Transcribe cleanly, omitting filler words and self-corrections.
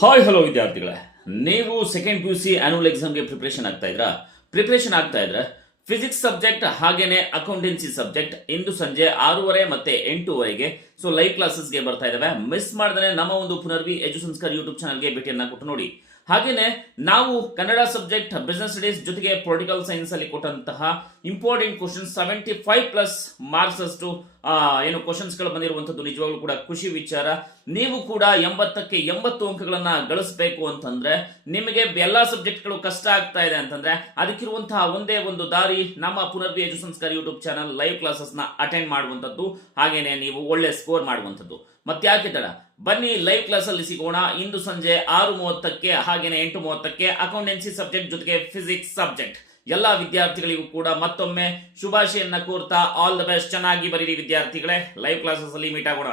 Hi hello ವಿದ್ಯಾರ್ಥಿಗಳೇ, ನೀವು second P U C annual ಎಕ್ಸಾಮ್ಗೆ ಪ್ರಿಪರೇಷನ್ ಆಗ್ತಾ ಇದ್ರೆ ಫಿಸಿಕ್ಸ್ ಸಬ್ಜೆಕ್ಟ್ ಹಾಗೇನೆ ಅಕೌಂಟೆನ್ಸಿ ಸಬ್ಜೆಕ್ಟ್ ಇಂದು ಸಂಜೆ 6:30 ಮತ್ತೆ 8:00 ಸೊ ಲೈವ್ ಕ್ಲಾಸಸ್ಗೆ ಬರ್ತಾ ಇದಾವೆ. ಮಿಸ್ ಮಾಡದೇ ನಮ್ಮ ಒಂದು ಪುನರ್ವಿ ಎಜುಸಂಸ್ಕಾರ ಯೂಟ್ಯೂಬ್ ಚಾನಲ್ಗೆ ಭೇಟಿಯನ್ನ ಕೊಟ್ಟು ನೋಡಿ. ಹಾಗೇನೆ ನಾವು ಕನ್ನಡ ಸಬ್ಜೆಕ್ಟ್ ಬಿಸಿನೆಸ್ ಸ್ಟಡೀಸ್ ಜೊತೆಗೆ ಪೊಲಿಟಿಕಲ್ ಸೈನ್ಸ್ ಅಲ್ಲಿ ಕೊಟ್ಟಂತಹ ಇಂಪಾರ್ಟೆಂಟ್ ಕ್ವಶನ್ಸ್ 75+ ಮಾರ್ಕ್ಸ್ ಅಷ್ಟು ಏನು ಕ್ವಶನ್ಸ್ ಗಳು ಬಂದಿರುವಂತದ್ದು ನಿಜವಾಗ್ಲೂ ಕೂಡ ಖುಷಿ ವಿಚಾರ. ನೀವು ಕೂಡ 80ಕ್ಕೆ 80 ಅಂಕಗಳನ್ನ ಗಳಿಸಬೇಕು ಅಂತಂದ್ರೆ ನಿಮಗೆ ಎಲ್ಲಾ ಸಬ್ಜೆಕ್ಟ್ ಗಳು ಕಷ್ಟ ಆಗ್ತಾ ಇದೆ ಅಂತಂದ್ರೆ ಅದಕ್ಕಿರುವಂತಹ ಒಂದೇ ಒಂದು ದಾರಿ ನಮ್ಮ Punarvi ಎಜುಸಂಸ್ಕಾರ YouTube channel live classes ನ ಅಟೆಂಡ್ ಮಾಡುವಂತದ್ದು, ಹಾಗೇನೆ ನೀವು ಒಳ್ಳೆ ಸ್ಕೋರ್ ಮಾಡುವಂತದ್ದು. ಮತ್ತ್ಯಾಕೆ ತಡ, ಬನ್ನಿ ಲೈವ್ ಕ್ಲಾಸ್ ಅಲ್ಲಿ ಸಿಗೋಣ. ಇಂದು ಸಂಜೆ 6:30ಕ್ಕೆ ಹಾಗೇನೆ 8:30ಕ್ಕೆ ಅಕೌಂಟೆನ್ಸಿ ಸಬ್ಜೆಕ್ಟ್ ಜೊತೆಗೆ ಫಿಸಿಕ್ಸ್ ಸಬ್ಜೆಕ್ಟ್. ಎಲ್ಲಾ ವಿದ್ಯಾರ್ಥಿಗಳಿಗೂ ಕೂಡ ಮತ್ತೊಮ್ಮೆ ಶುಭಾಶಯನ್ನ ಕೋರ್ತಾ ಆಲ್ ದ ಬೆಸ್ಟ್. ಚೆನ್ನಾಗಿ ಬರೀರಿ ವಿದ್ಯಾರ್ಥಿಗಳೇ. ಲೈವ್ ಕ್ಲಾಸಸ್ ಅಲ್ಲಿ ಮೀಟ್ ಆಗೋಣ.